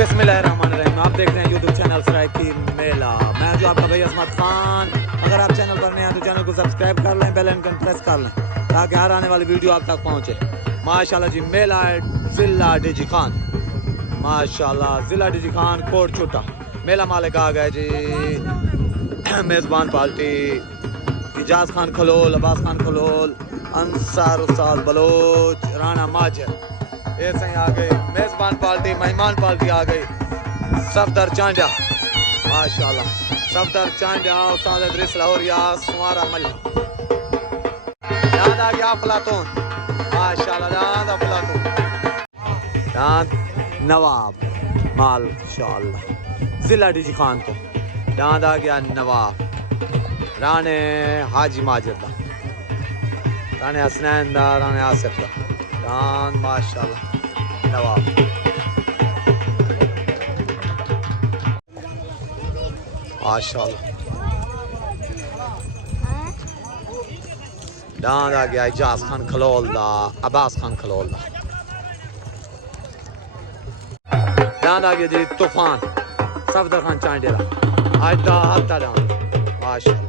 बिस्मिल्लाहिर्रहमानिर्रहीम। आप देख रहे हैं यूट्यूब चैनल सराइकी मेला। मैं जो आपका भाई असमत खान। अगर आप चैनल पर नए हैं तो चैनल को सब्सक्राइब कर लें, बेल आइकन प्रेस कर लें ताकि हर आने वाली वीडियो आप तक पहुंचे। माशाल्लाह जी, मेला है जिला डीजी खान। माशाल्लाह, जिला डीजी खान कोट छुट्टा मेला मालिक आ गए जी। मेज़बान पार्टी इजाज खान खलोल, अब्बास खान खलोल, अंसार उस्ताद बलोच, राना माजर ऐसे ही आ गई। मेज़बान पार्टी, मेहमान पार्टी आ गई। सफदर चांडा माशाल्लाह, सफदर चांडा, उस्ताद इदरीस लाहौरिया, सुवारा मल्ला। याद आ गया अफलातून माशाल्लाह, याद अफलातून, याद नवाब माशाल्लाह, जिला डीजी खान को याद आ गया नवाब। राणे हाजी माजिद दा, राणे हसनैन दा, राणे आसिफ दा याद माशाल्लाह नवाब। माशाल्लाह दांद आ गया इजाज खान खलोल दा, अब्बास खान खलोल दा। दांद आ गया जी तूफान सफदर खान चांडे दा, आज दा हत्ता दांद माशाल्लाह।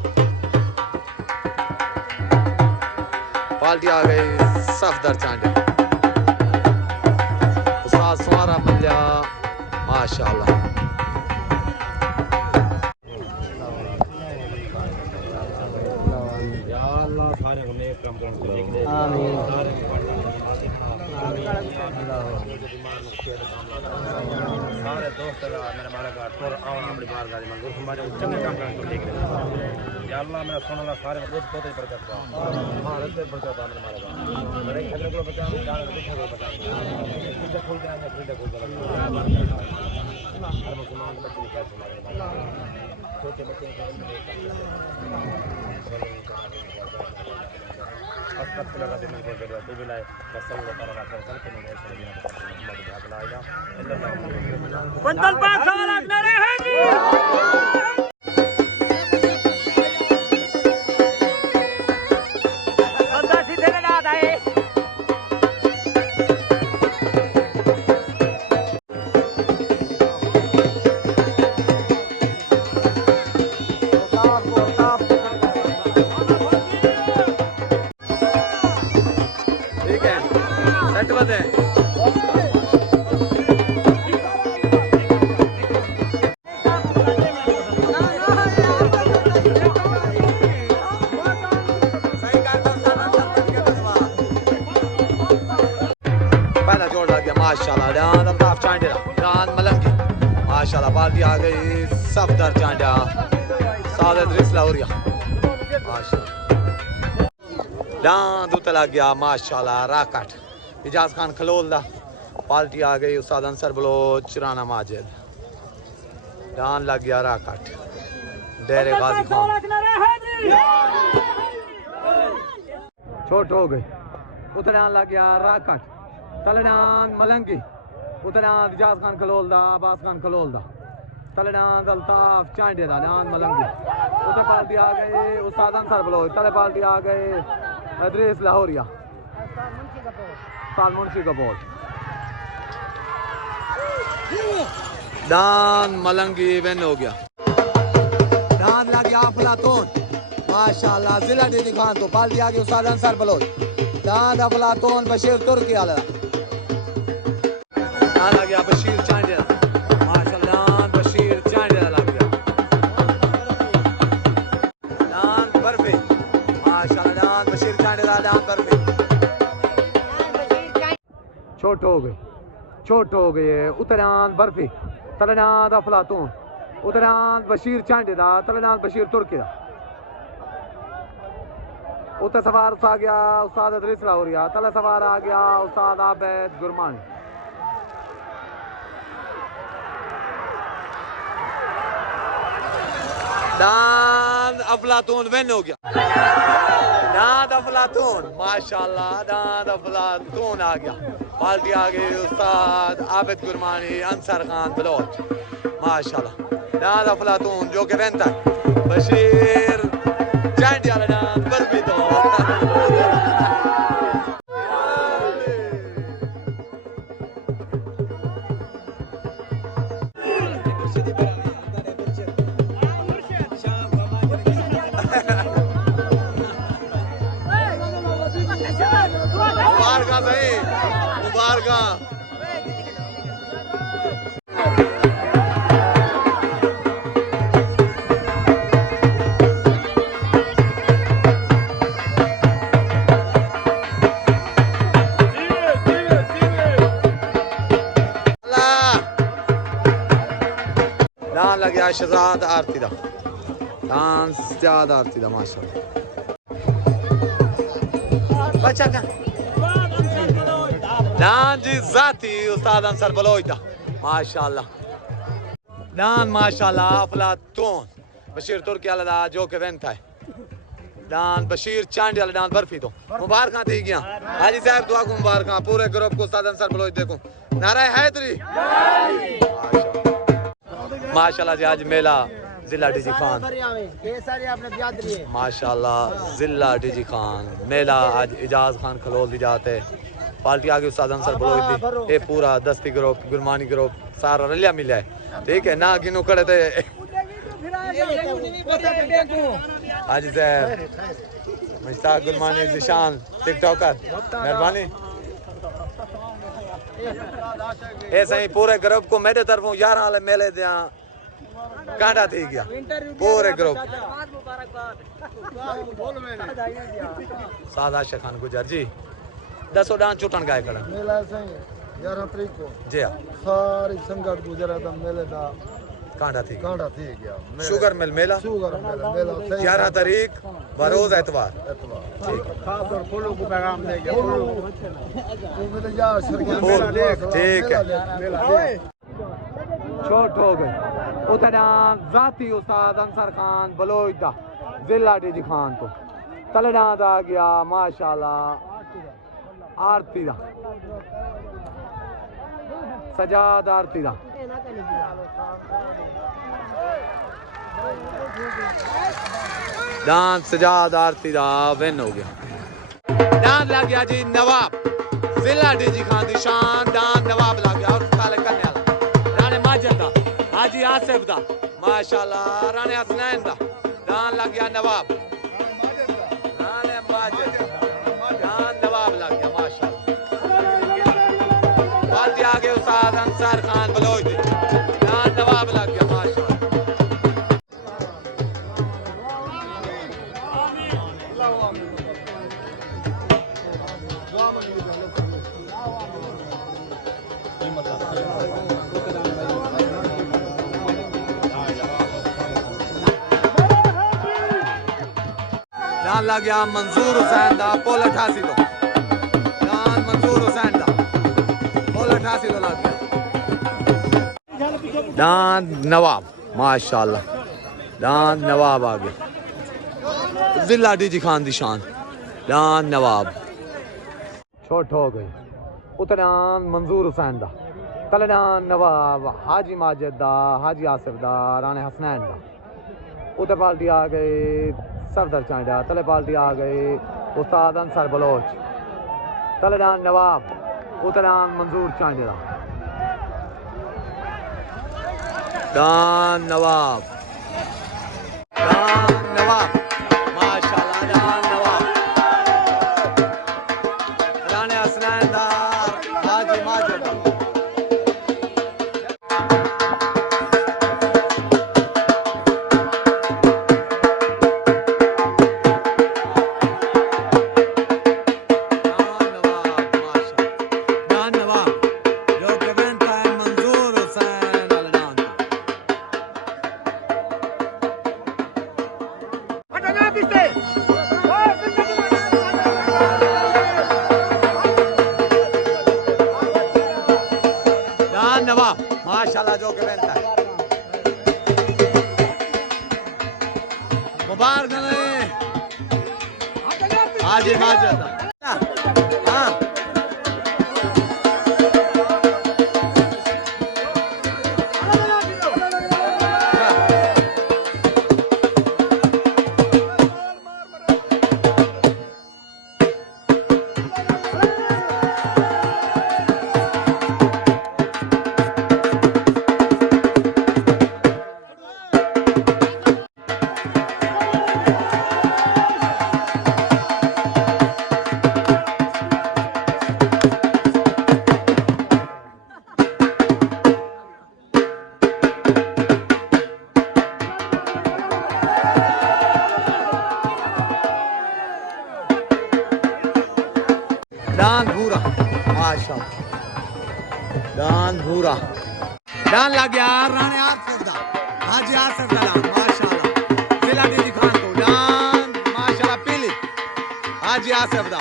पार्टी आ गई सफदर चांडे, उस्ताद सुवारा मल्ला माशाल्लाह। सारे दोस्त मेरे मालिक और अपनी बार गाड़ी मंजूर हमारे चंगे काम करने को देख रहे हैं या अल्लाह मेरा सोना ला सारे दोस्त बहुत ही बरकत का भारत में बरकत है मेरे मालिक मेरे खतरे को बचा जान दिखा को बचा कुछ खोल के आने फ्रीडम को हर मुसलमान बच्चे की कैसे हमारे छोटे बच्चे को अस्पताल का दिन को कर तो बिलाए बस सब को करा कर कर के नहीं ऐसे बिना मोहम्मद भाग लाया पंतल 5 साल लगने रहे हैं जी। माशाल्लाह पार्टी आ गई सफदर चांडा, उस्ताद इदरीस लाहौरिया माशाल्लाह। दांद उतला गया माशाल्लाह राकट इजाज खान खलोल दा। पार्टी आ गई उस्ताद अंसर बलोच, राना माजिद। दांद लग गया राकट डेरे गाजी खान। छोट हो गई उतरा लग गया राकट तलडान मलंगी। उतरान इजाज खान खलोल दा, अब्बास खान खलोल दा। तलडान अल्ताफ चांडे दा, डान मलंगी। उधर पार्टी आ गए उस्ताद अंसर बलोच। तले पार्टी आ गए इदरीस लाहौरिया, उस्ताद मुंशी कपूर। डान मलंगी विन हो गया। डान लग गया अफलातून माशाल्लाह, जिला डीजी खान तो पार्टी आ गई उस्ताद अंसर बलोच। डान अफलातून बशीर तुर्की आला आ गया बशीर चांडे माशाल्लाह, बशीर चांडे लग गया। डान बर्फी माशाल्लाह, डान बशीर चांडे दा, डान बर्फी। छोट हो गई उतरान बर्फी तलनाद अफलातून। उतरान बशीर चांडे दा, तलनाद बशीर तुर्की दा। उतर सवार आ गया उस्ताद इदरीस लाहौरिया। तले सवार आ गया उस्ताद आबिद गुरमानी। दान अफलातून विन हो गया। दान अफलातून माशाल्लाह, दान अफलातून आ गया। पार्टी आ गई उस्ताद आबिद गुरमानी, अंसर खान बलोच माशाल्लाह। दान अफलातून जो कि विन था। बशीर चैंडी वाला दान बर्फी तो मुबारक सही, मुबारक। दान लग गया शहजाद आरती दा, दान सजाद आरती दा माशाल्लाह। बच्चा क्या दान जी जाती उस्ताद अंसर बलोच दा माशाल्लाह। दान माशाल्लाह अफलातून बशीर तुर्की वाला दा जो कि विन था। दान बशीर चांडी वाला दान बर्फी तो मुबारक थी गया। हाजी साहब दुआ को मुबारक पूरे ग्रुप को उस्ताद अंसर बलोच देखो नारा हैदरी माशाल्लाह जी। आज मेला जिला डीजी खान माशाल्लाह, जिला डीजी खान मेला आज इजाज खान खलोल दी जाते। पार्टी आगे उस्ताद अंसर बलोच दी, ये पूरा दस्ती ग्रुप गुरमानी ग्रुप सारा रलिया मिला है। ठीक है ना गिनो खड़े थे हाजी साहब मुश्ताक गुरमानी निशान टिकटॉकर मेहरबानी। ये सही पूरे ग्रुप को मेरे तरफों 11 वाले मेले दिया कांटा थी गया पूरे ग्रुप। सादा खान गुजर जी दसो डांस चुटन गाय कड़ा मेला सही 11 तारीख को जी हाँ सारी संगत गुजरा था मेले दा कांटा थी गया। शुगर मिल मेला शुगर मेला 11 तारीख बरोज एतवार। ठीक खास और फूलों को पैगाम दे गया मेले जा ठीक है। छोट हो गई उतना जाती उस्ताद अंसर खान बलोच दा जिला डीजी खान तो तलडांद आ गया माशाल्लाह आरती दा सजाद आरती दा दान सजाद आरती दा विन हो गया। दान लग गया जी नवाब जिला डीजी खान दी शान। दान नवाब लग गया और काले करने वाला राणे माजिद दा हाजी आसिफ दा माशाल्लाह, राणे हसनैन दा दान लग गया नवाब राणे माजिद दान नवाब लग गया माशाल्लाह। पार्टी आगे उस्ताद अंसर खान बलोच दी दान नवाब लग गया माशाल्लाह। दान लग गया मंसूर हुसैन दा पुल 88 तो दान मंसूर हुसैन दा पुल 88 तो लग गया। दान नवाब माशाल्लाह, दान नवाब आ गया जिला डीजी खान दी शान। दान नवाब छोट हो गई उतना मंसूर हुसैन दा तलडान नवाब हाजी माजिद दा हाजी आसिफ दा राणे हसनैन दा उतर पार्टी आ गई सरदार चांडा तले पार्टी आ गई उस्ताद अंसर बलोच तलडान नवाब उतरान मंजूर चांडा दान नवाब माशाल्लाह दान नवाब राणे हसनैन दा हाजी माजिद माशाल्लाह जो के बनता है बाहर चले आज ही माजदा हाँ डान भूरा माशाल्लाह डान भूरा डान लग गया राणे आसिफ दा हाजी आसिफ दा डान माशाल्लाह जिला डी खान को डान माशाल्लाह पीली हाजी आसिफ दा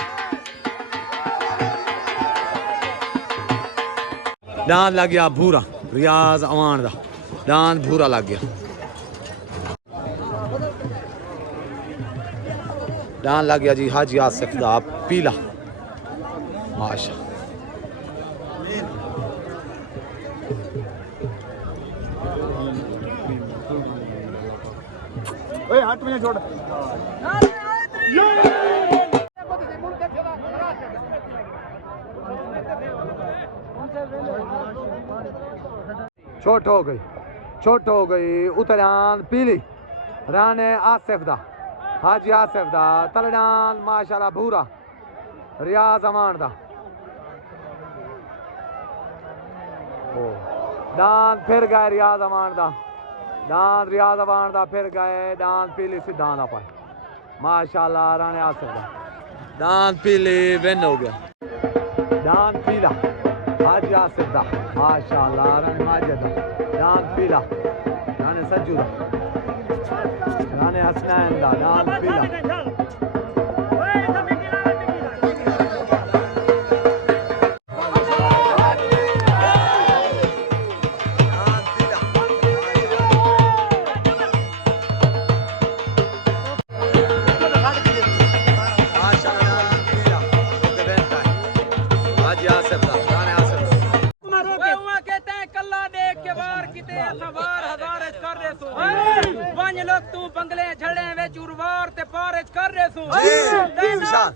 डान लग गया भूरा रियाज अवान दा डान भूरा लग गया डान लग गया जी हाजी आसिफ दा पीला माशा हाथ में छोड़ छोट हो गई उतरान पीली राणे आसिफ दा हाजी आसिफ दा तलडान माशाल्लाह भूरा रियाज अमान दा डान फिर गए रियाज अमान दा डान रियाज अमान दा फिर गए डान पीली सिद्धांत पाए माशाल्लाह राणे आसिफ दा डान पीली विन हो गया डान पीला हाजी आसिफ दा माशाल्लाह राणे माजिद दा डान पीला राणे सज्जू दा राणे हसनैन दा डान पीला बंगले झड़े विच उर्वार ते पारिश कर रहे सू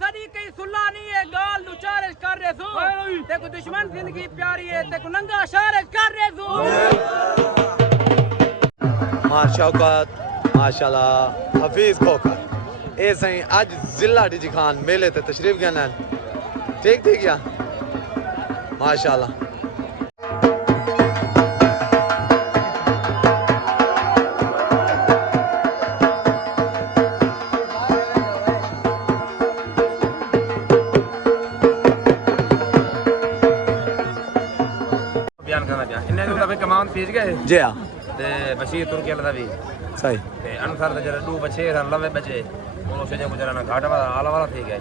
सदी कई सुल्ला नहीं है गाल नु चारिश कर रहे सू ते को दुश्मन जिंदगी प्यारी है ते को नंगा शारिश कर रहे सू शौकत माशाल्लाह हफीज खोकर ए सही आज जिला डी खान मेले ते तशरीफ गया ठीक या माशाल्लाह कमान पीज गए जी हाँ ते बशीर तुर्की वाला भी सही ते अनुसार ते जरा दो बचे रन लवे बचे वो से जो गुजरा ना घाटा वाला आला वाला ठीक है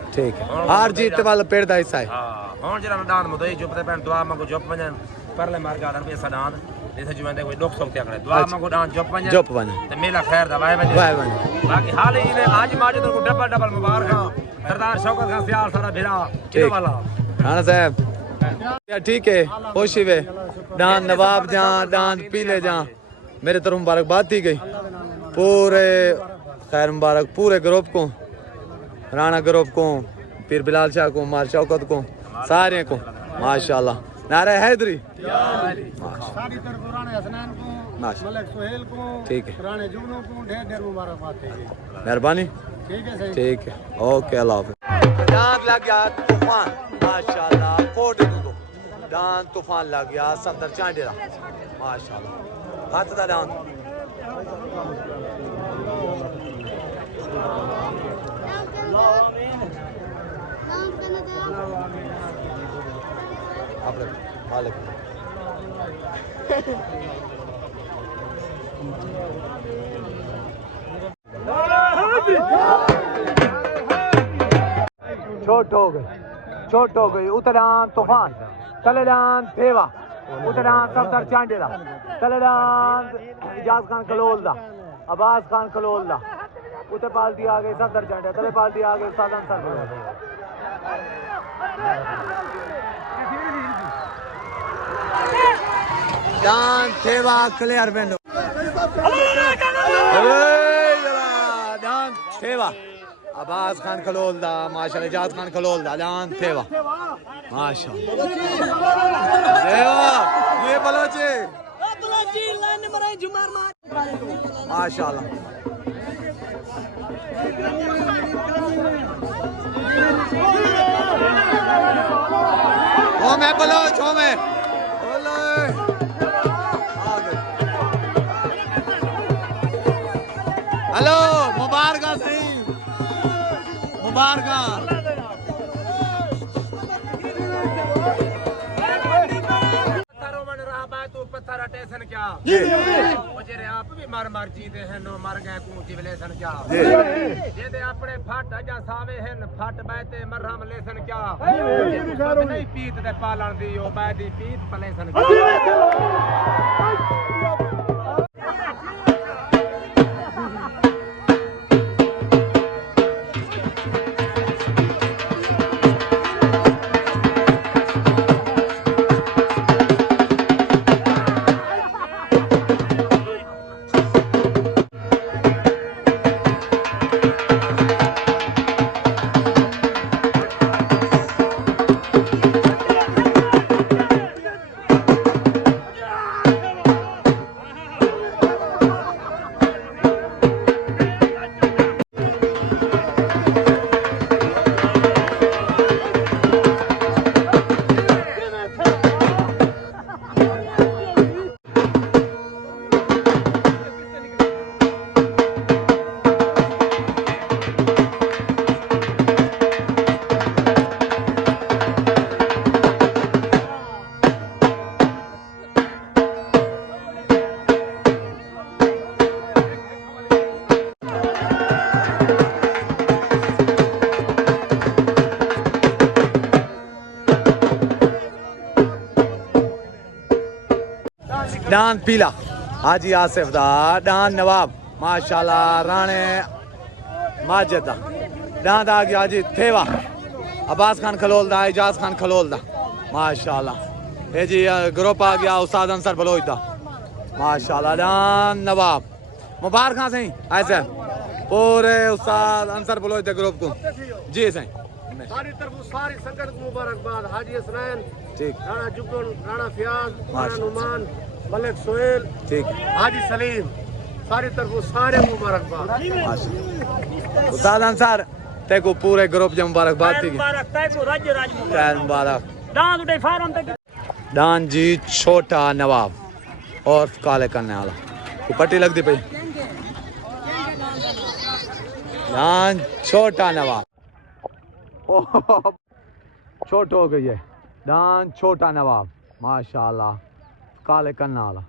हार जीत वाला पेड़ दा हिस्सा है हां हुन जरा डान मुदई चुप ते पैन दुआ मंगो चुप वजन परले मार गादन पे सडान जैसे जुमे कोई दुख सोक त्याकड़े दुआ मंगो डान चुप वजन ते मेला खैर दा वाए वजन बाकी हाल ही ने आज माजिद को डबल मुबारक सरदार शौकत खान सियाल सारा भिरा किलो वाला राणा साहब ठीक है खुशी वे डान नवाब जहाँ डान पीले जहाँ मेरे तरफ मुबारकबाद दी गई पूरे खैर मुबारक पूरे ग्रुप को राणा ग्रुप को पीर बिलाल शाह को मार शौकत को सारे को माशाल्लाह नारे हैदरी ठीक है मेहरबानी ठीक है ओके अल्लाह हाफिज़ डांग लग गया तूफान माशाल्लाह कोट डांग तूफान लग गया सफदर चांडेरा माशाल्लाह हाथ दा डांग आपने मालिक छोट हो गई उतरान तूफान तलेडान थेवा उतरान सफदर चांडेरा तलेडान इजाज खान कलोल दा अब्बास खान कलोल दा उते पार्टी आ गई सदर चंडे तले पार्टी आ गई साधन सर डान थेवा क्लियर विंडो डान थेवा अब्बास खान खलोलदा माशाल्लाह इजाज खान खलोलदा डान थेवा माशाल्लाह ये बलोची माशाल्लाह हो मैं बलोच हो मैं हेलो मुबारक सही मुबारक पत्थर टेसन क्या मुझे आप भी मर जीते हैं नो मर गए कूची लेसन क्या जेदे अपने फट अजा सावे हैं फट बैते मरहम लेसन क्या नहीं पीत दे पालन दी ओ बैदी पीत पलेसन क्या डान पीला हाजी आसिफ दा डान नवाब माशाल्लाह राणे माजिद दा डान आ गया हाजी थेवा अब्बास खान खलोल दा इजाज खान खलोल दा माशाल्लाह ये जी ग्रुप आ गया उस्ताद अंसर बलोच दा माशाल्लाह डान नवाब मुबारक सही ऐसे पूरे उस्ताद अंसर बलोच दे ग्रुप को जी सही सारी तरफ सारी संगत को मुबारकबाद हाजी हसनैन ठीक राणा जुगन राणा फियाज राणा नुमान मलिक सोहेल ठीक हाजी सलीम सारी तरफ सारे मुबारकबाद उस्ताद अंसर ते को पूरे ग्रुप जो मुबारकबाद थी मुबारक तय को राज्य राज मुबारक डांस उठे फारम तक डान जी छोटा नवाब और काले करने वाला तो पट्टी लगती पई डान छोटा नवाब छोट हो गई है डान छोटा नवाब माशाल्लाह काले करने वाला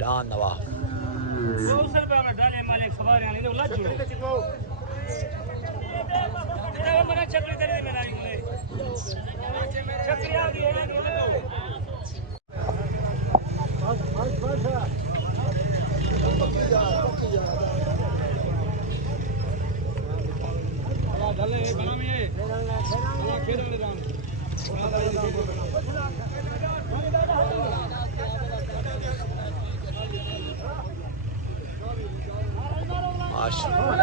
डान नवाब माशाल्लाह